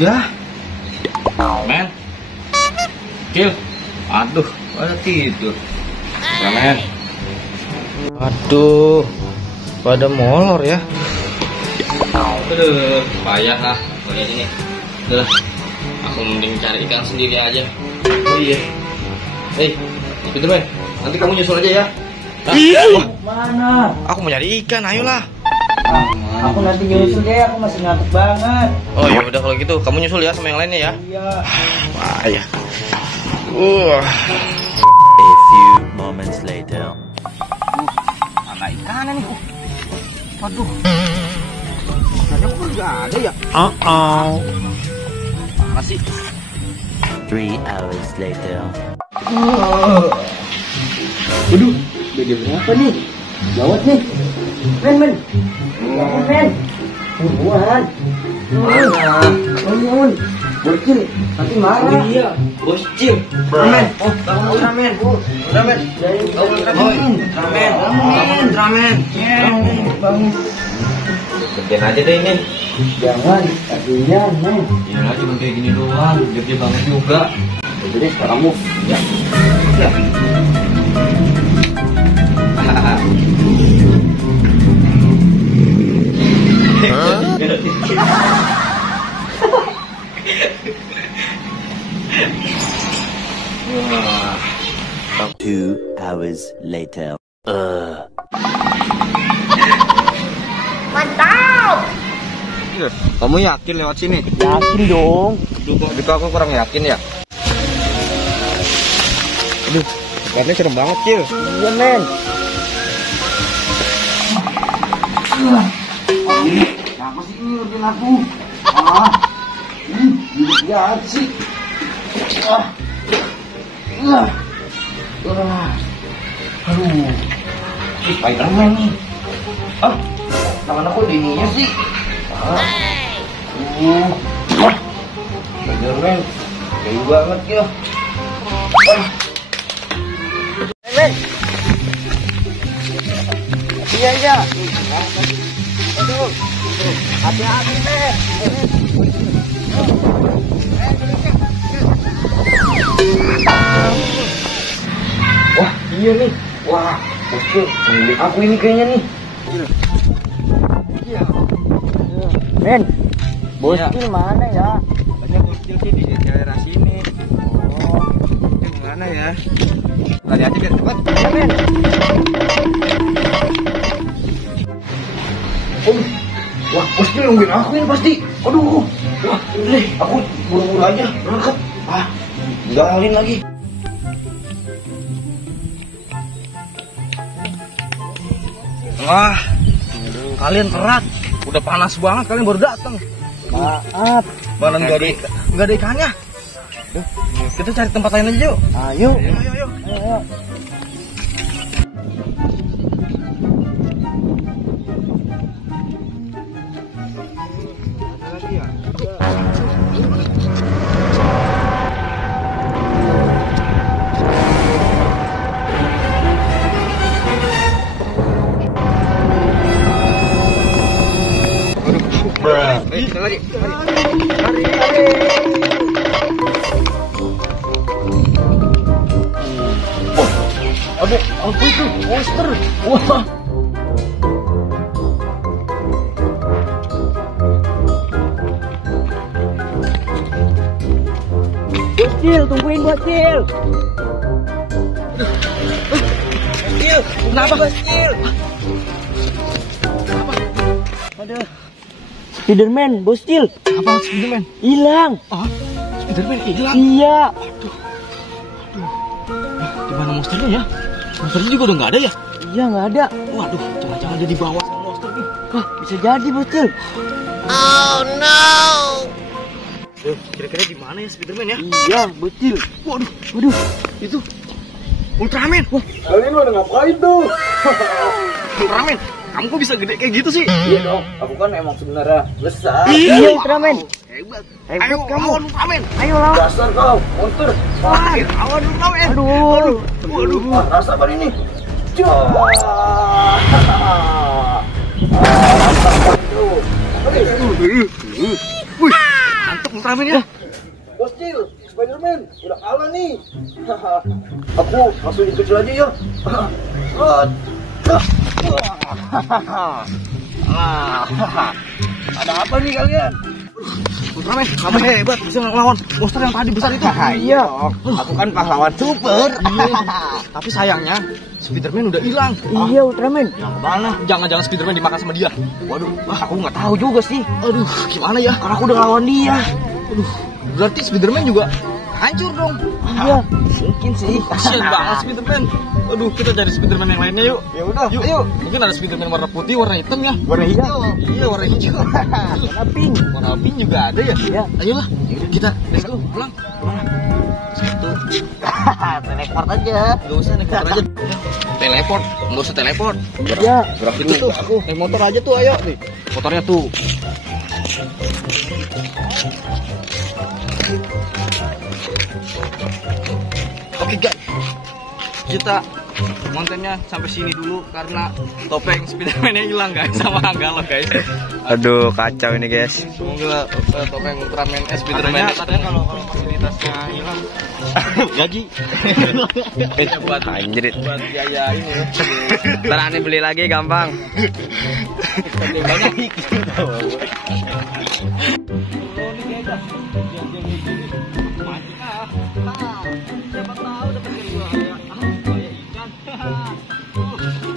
Ya. Men. Kill. Aduh, pada tidur. Men. Aduh. Pada molor ya. Aduh, payah lah. Kayak ini. Udah. Aku mending cari ikan sendiri aja. Oh iya. Hei, Spiderman, nanti kamu nyusul aja ya. Mana? Aku mau nyari ikan, ayolah. Aku nanti nyusul deh, aku masih ngantuk banget. Oh ya udah kalau gitu, kamu nyusul ya sama yang lainnya ya. Iya. Payah. A few moments later. Mana ikannya nih? Waduh. Ikannya kok nggak ada ya? Mana sih? 3 hours later. Waduh, jadi apa nih? Gawat nih. Men. Gawat, men. Buruan. Bangun. Bocil, nanti marah. Oh iya, bocil. Men. Oh, kamu Ultraman. Ultraman. Kamu Ultraman. Ultraman. Bangun. Kerjain aja deh ini. Jangan, kasihan, men. Ya cuma kayak gini doang, gede banget juga. Jadi sekarang kamu. Ya. Ya. Wah. 2 hours later. Mantap. Kamu yakin lewat sini? Yakin dong. Tapi kok aku kurang yakin ya. Aduh, ikannya serem banget, Cil. Iya, men. Siapa sih ini ngerjain aku? Hidup jahat sih. Aduh, Spiderman nih. Tangan aku dinginnya sih. Spiderman, kayu banget ya. Men. Iya. Aduh. Hati-hati, men. Wah, iya nih. Wah, bocil, milik aku ini kayaknya nih. Iya. Men, bocil mana ya? Banyak bocil sih di daerah sini. Oh, Ini mana ya? Lari aja biar cepat. iya, men. Wah, bocil nungguin aku ini pasti. Aduh, wah, ini aku buru-buru aja berangkat. Galin lagi. Wah, kalian terat. Udah panas banget kalian baru datang. Maaf. Mana nggak ada ikannya? Duh, kita cari tempat lain aja yuk. Ayo. Ayo. Ayo. Ada lagi ya? Kita lagi. Ada apa itu? Monster. Wah. Bocil, tungguin bocil. Bocil, kenapa bocil? Ada Spiderman, bocil. Apa Spiderman? Hilang. Spiderman hilang. Iya. Di mana monsternya ya? Monsternya juga udah nggak ada ya? Iya, nggak ada. Waduh, jangan-jangan dia dibawa sama monster nih. Wah, bisa jadi bocil. Oh no. Kira-kira di mana ya Spiderman ya? Iya, bocil. Waduh, itu Ultraman. Wah, Kalian pada ngapain tuh? Ultraman, kamu kok bisa gede kayak gitu sih? Iya dong, aku kan emang sebenarnya besar. Iya, Ultraman. Hebat. Hebat Ayo, kamu. lawan Ultraman. Ayo lawan. Dasar kau, monster. Lawan Ultraman. Waduh. Rasa apa ini? Wih, mantep tangkap Ultraman ya. Bos Cil, Spiderman udah kalah nih. Aku langsung dikecil aja ya. Ada apa nih kalian? Ultraman, kamu hebat bisa ngelawan monster yang tadi besar itu. Iya, aku kan pahlawan super. Tapi sayangnya Spiderman udah hilang. Iya, Ultraman. Yang mana? Jangan-jangan Spiderman dimakan sama dia. Waduh, Aku nggak tahu juga sih. aduh, gimana ya? Karena aku udah ngelawan dia. Aduh, berarti Spiderman juga hancur dong. Iya, mungkin sih. Kasian banget Spiderman. Aduh, kita cari Spiderman yang lainnya yuk. Ya udah, Yuk, yuk. Mungkin ada Spiderman warna putih, warna hitam ya. Warna hijau. Iya, warna hijau. Warna pink. Warna pink juga ada ya. Iya. Ayolah, kita let's go, pulang. Satu. Teleport aja. Gak usah naik motor aja. Teleport, nggak usah teleport. Ya. Gerak itu tuh, aku naik motor aja tuh, ayo nih. Motornya tuh. Oke guys, kita kontennya sampai sini dulu karena topeng Spiderman-nya hilang guys sama galau guys. Aduh, kacau ini guys. Semoga topeng Ultraman Spiderman katanya kalau fasilitasnya hilang gaji. buat Anjrit. buat biaya ini ya. Berani beli lagi gampang. Banyak siapa tahu dapat kedua ya. Kayak ikan.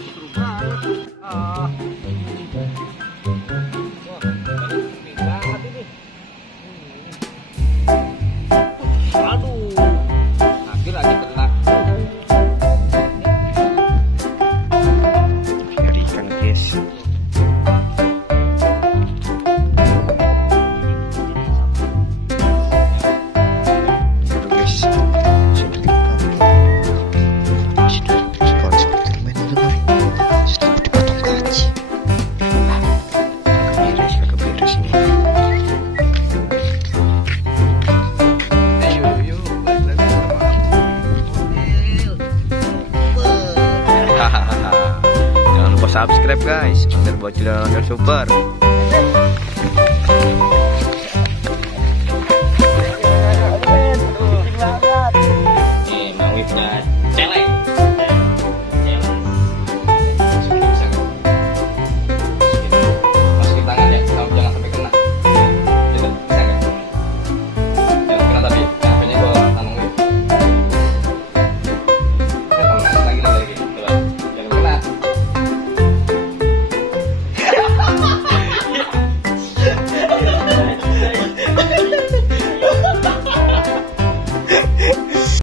Seru banget. Aduh, hampir aja kena. Dari ikan guys. Jangan lupa subscribe guys, biar buat channel super.